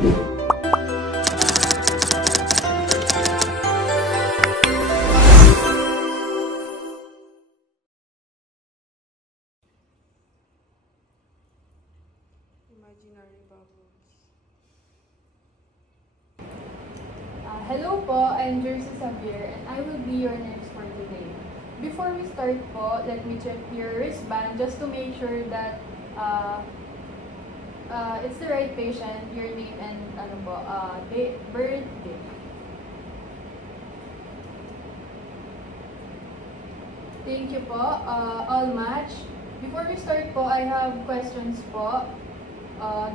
Imaginary bubbles. Hello po, I'm Jersey Xavier and I will be your nurse for today. Before we start po, let me check your wristband just to make sure that it's the right patient, your name and birthday. Thank you po. All match. Before we start po, I have questions po.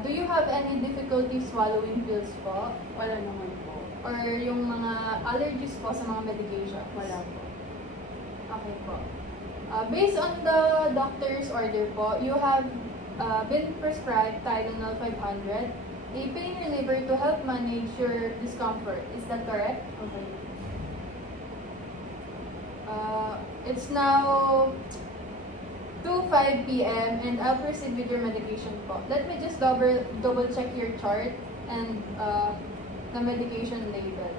Do you have any difficulty swallowing pills po? Wala naman po. Or yung mga allergies po sa mga medication? Wala po. Okay po. Based on the doctor's order po, you have been prescribed Tylenol 500, a pain reliever to help manage your discomfort. Is that correct? Okay. It's now 2:05 p.m. and I'll proceed with your medication po. Let me just double check your chart and the medication label.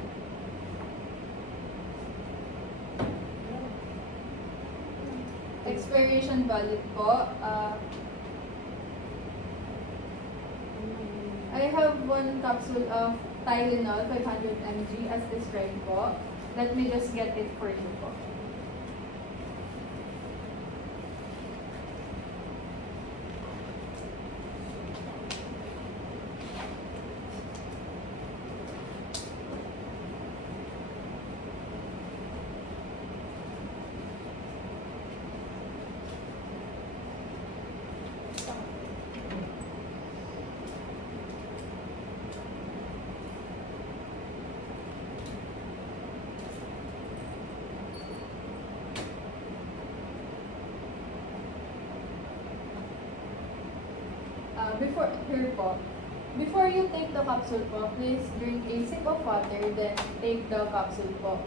Expiration valid po. I have one capsule of Tylenol 500 mg as described po. Let me just get it for you po. Before you take the capsule po, please drink a sip of water, then take the capsule po.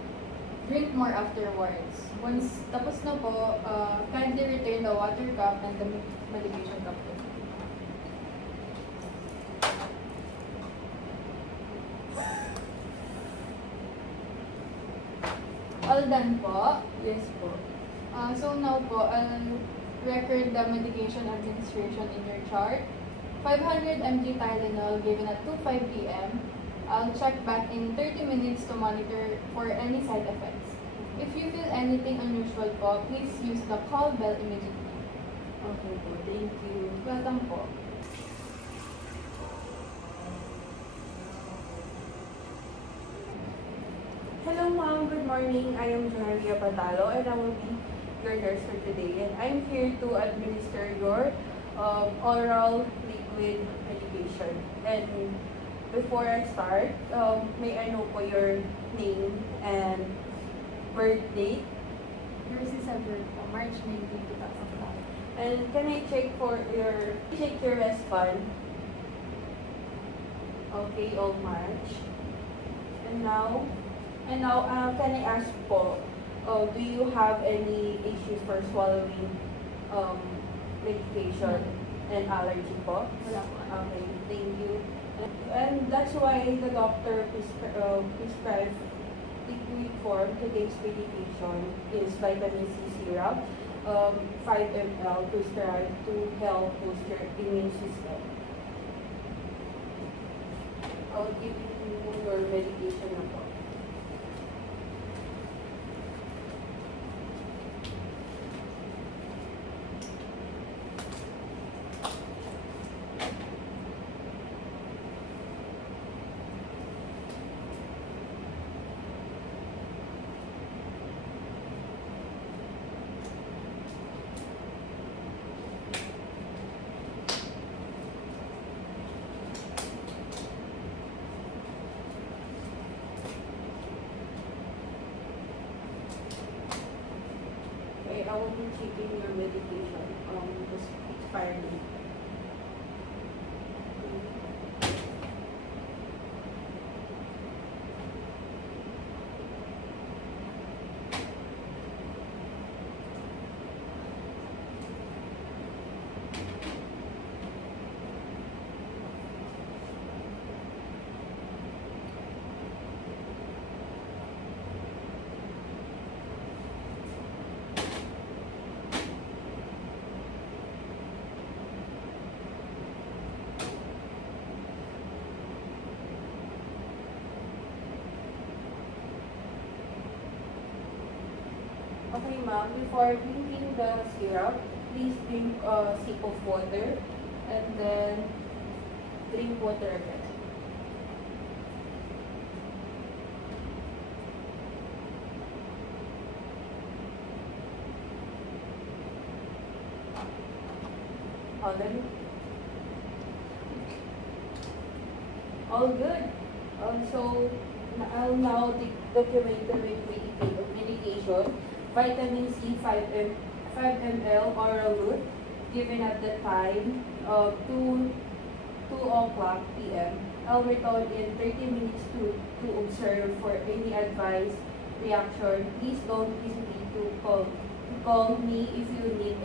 Drink more afterwards. Once tapos na po, kindly return the water cup and the medication cup po. All done po? Yes po. So now po, I'll record the medication administration in your chart. 500 mg Tylenol given at 2:05 p.m. I'll check back in 30 minutes to monitor for any side effects. If you feel anything unusual po, please use the call bell immediately. Okay po. Thank you. Welcome po. Hello ma'am, good morning. I am Jonaria Patalo and I will be your nurse for today. And I'm here to administer your oral liquid medication. And before I start, may I know po your name and birth date? Jersey Xavier po, March 19, 2005. And can I check your wristband? Okay, all March. And now, can I ask po, do you have any issues for swallowing medication and allergy po? Wala po. Okay, thank you. And that's why the doctor prescribed liquid form today's medication is vitamin C syrup, 5 ml prescribed to help boost your immune system. I'll give you your medication na po. I will be checking your medication, this expiry date. Okay, ma'am. Before drinking the syrup, please drink a sip of water and then drink water again. Already? All good. So, I'll now document the medication. Vitamin C 5 ml oral root given at the time of 2 o'clock p.m. I'll return in 30 minutes to observe for any advice reaction. Please don't hesitate to call me if you need